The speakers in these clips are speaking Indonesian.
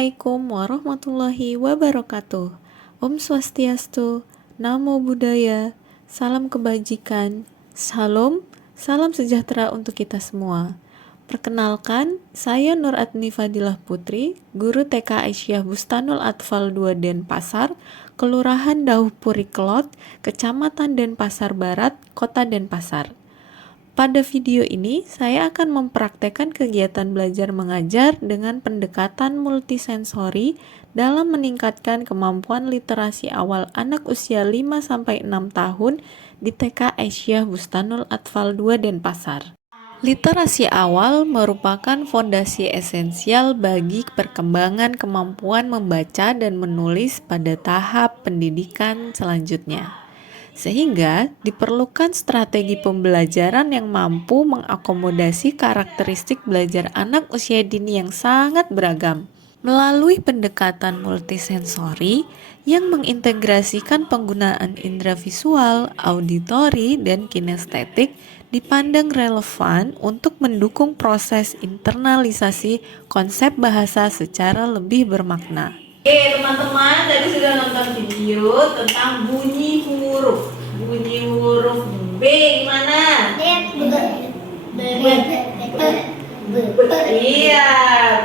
Assalamualaikum warahmatullahi wabarakatuh. Om Swastiastu, Namo Buddhaya, salam kebajikan, salam sejahtera untuk kita semua. Perkenalkan, saya Nur Adni Fadilah Putri, Guru TK Aisyah Bustanul Atfal 2 Denpasar, Kelurahan Dauhpuri Kelot, Kecamatan Denpasar Barat, Kota Denpasar. Pada video ini, saya akan mempraktekkan kegiatan belajar mengajar dengan pendekatan multisensori dalam meningkatkan kemampuan literasi awal anak usia 5-6 tahun di TK Aisyah Bustanul Atfal 2 Denpasar. Literasi awal merupakan fondasi esensial bagi perkembangan kemampuan membaca dan menulis pada tahap pendidikan selanjutnya. Sehingga diperlukan strategi pembelajaran yang mampu mengakomodasi karakteristik belajar anak usia dini yang sangat beragam. Melalui pendekatan multisensori yang mengintegrasikan penggunaan indera visual, auditori, dan kinestetik dipandang relevan untuk mendukung proses internalisasi konsep bahasa secara lebih bermakna. Oke teman-teman, tadi sudah nonton video tentang bunyi huruf. Bunyi huruf B gimana? Iya,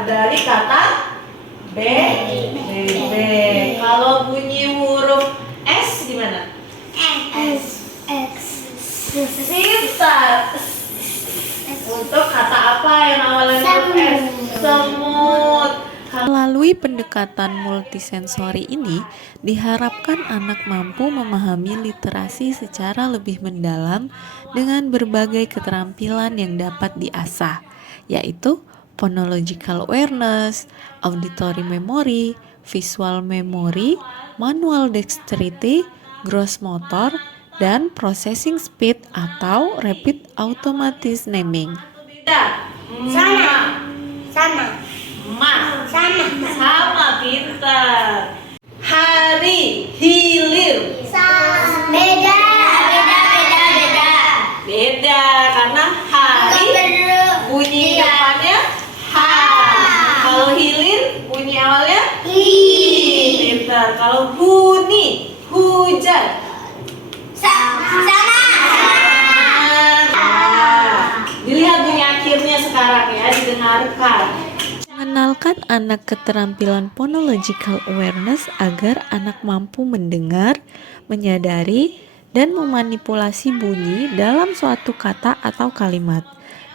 dari kata B. Kalau bunyi huruf S gimana? Pintar. Untuk kata apa yang awalnya huruf S? Semut. Melalui pendekatan multisensori ini, diharapkan anak mampu memahami literasi secara lebih mendalam dengan berbagai keterampilan yang dapat diasah, yaitu phonological awareness, auditory memory, visual memory, manual dexterity, gross motor, dan processing speed atau rapid automatic naming. Sama pintar. Hari, hilir. Beda karena hari bunyi depannya ha. Kalau hilir bunyi awalnya hi. Pintar. Kalau bunyi hujan dilihat bunyi akhirnya sekarang ya, didengarkan. Mengenalkan anak keterampilan phonological awareness agar anak mampu mendengar, menyadari, dan memanipulasi bunyi dalam suatu kata atau kalimat.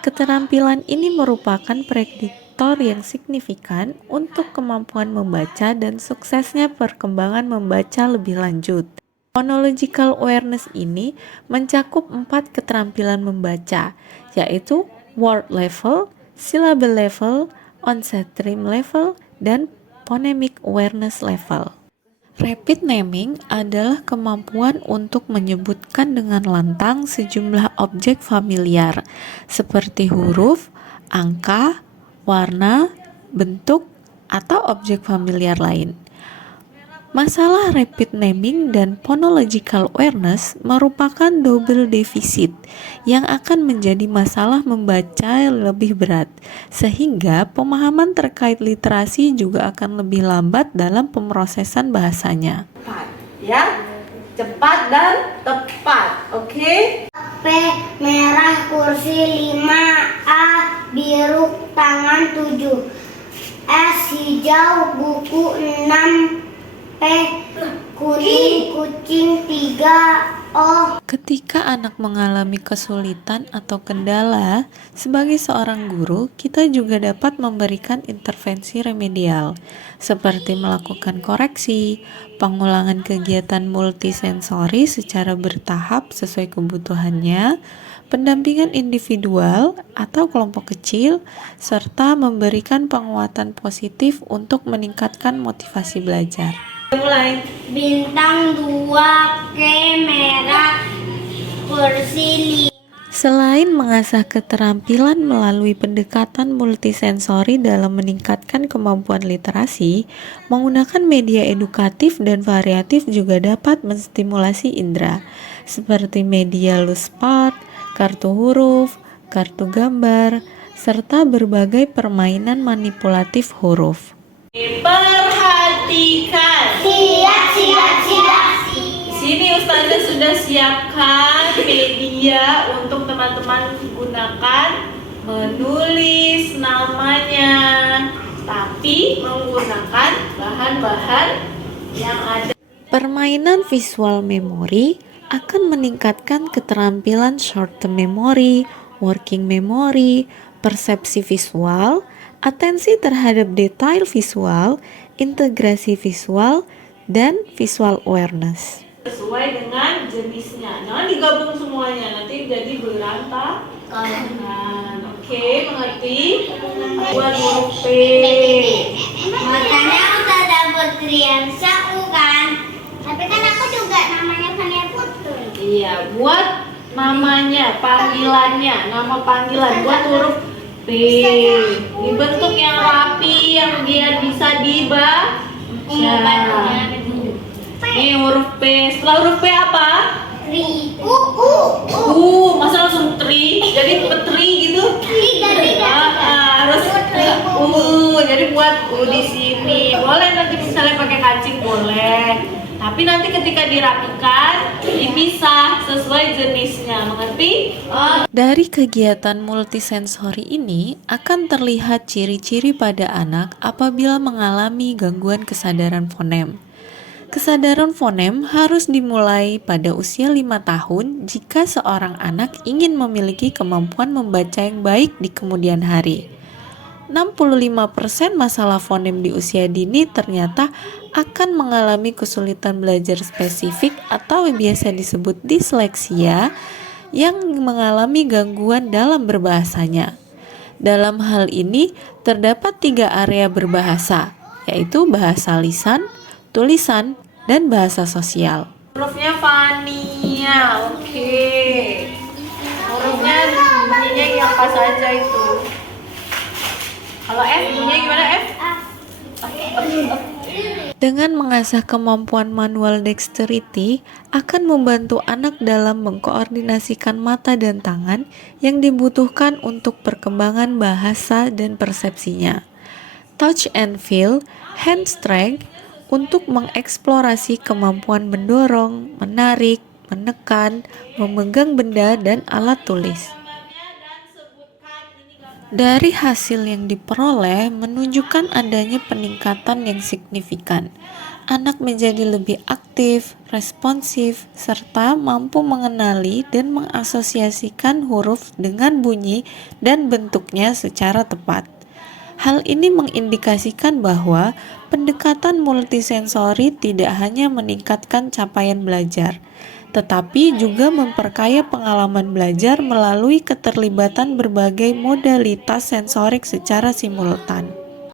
Keterampilan ini merupakan prediktor yang signifikan untuk kemampuan membaca dan suksesnya perkembangan membaca lebih lanjut. Phonological awareness ini mencakup 4 keterampilan membaca, yaitu word level, syllable level, onset rhyme level, dan phonemic awareness level. Rapid naming adalah kemampuan untuk menyebutkan dengan lantang sejumlah objek familiar seperti huruf, angka, warna, bentuk, atau objek familiar lain. Masalah rapid naming dan phonological awareness merupakan double defisit yang akan menjadi masalah membaca lebih berat, sehingga pemahaman terkait literasi juga akan lebih lambat dalam pemrosesan bahasanya. Ya, cepat dan tepat, oke? P merah kursi 5, A biru tangan 7, S hijau buku 6, P kuning kucing 3, O. Ketika anak mengalami kesulitan atau kendala, sebagai seorang guru, kita juga dapat memberikan intervensi remedial, seperti melakukan koreksi, pengulangan kegiatan multisensori secara bertahap sesuai kebutuhannya, pendampingan individual atau kelompok kecil, serta memberikan penguatan positif untuk meningkatkan motivasi belajar. Mulai. Bintang 2, K merah kursi 5. Selain mengasah keterampilan melalui pendekatan multisensori dalam meningkatkan kemampuan literasi, menggunakan media edukatif dan variatif juga dapat menstimulasi indera, seperti media loose part, kartu huruf, kartu gambar, serta berbagai permainan manipulatif huruf. Perhatikan. Siap, siap, siap. Sini Ustazah sudah siapkan media untuk teman-teman gunakan menulis namanya, tapi menggunakan bahan-bahan yang ada. Permainan visual memory akan meningkatkan keterampilan short term memory, working memory, persepsi visual, atensi terhadap detail visual, integrasi visual, dan visual awareness. Sesuai dengan jenisnya, jangan digabung semuanya, nanti jadi berantakan. Oke, mengerti? Buat huruf P. Makanya Ustazah Putriansa kan. Tapi kan aku juga namanya Fania Putri. Iya, buat namanya, panggilannya, nama panggilan buat huruf P. Dibentuk yang rapi, yang biar bisa dibaca. Ini huruf P. Setelah huruf P apa? Tri. Masa langsung tri? Jadi petri gitu? Harus jadi buat di sini. Boleh nanti misalnya pakai kancing boleh. Tapi nanti ketika dirapikan dipisah sesuai jenisnya, mengerti? Dari kegiatan multisensori ini akan terlihat ciri-ciri pada anak apabila mengalami gangguan kesadaran fonem. Kesadaran fonem harus dimulai pada usia 5 tahun jika seorang anak ingin memiliki kemampuan membaca yang baik di kemudian hari. 65% masalah fonem di usia dini ternyata akan mengalami kesulitan belajar spesifik atau biasa disebut disleksia yang mengalami gangguan dalam berbahasanya. Dalam hal ini terdapat 3 area berbahasa, yaitu bahasa lisan, tulisan, dan bahasa sosial. Hurufnya Fania, oke. Hurufnya bunyinya yang pas aja itu. Kalau F bunyinya gimana F? Dengan mengasah kemampuan manual dexterity akan membantu anak dalam mengkoordinasikan mata dan tangan yang dibutuhkan untuk perkembangan bahasa dan persepsinya. Touch and feel, hand strength untuk mengeksplorasi kemampuan mendorong, menarik, menekan, memegang benda dan alat tulis. Dari hasil yang diperoleh menunjukkan adanya peningkatan yang signifikan. Anak menjadi lebih aktif, responsif, serta mampu mengenali dan mengasosiasikan huruf dengan bunyi dan bentuknya secara tepat. Hal ini mengindikasikan bahwa pendekatan multisensori tidak hanya meningkatkan capaian belajar, tetapi juga memperkaya pengalaman belajar melalui keterlibatan berbagai modalitas sensorik secara simultan.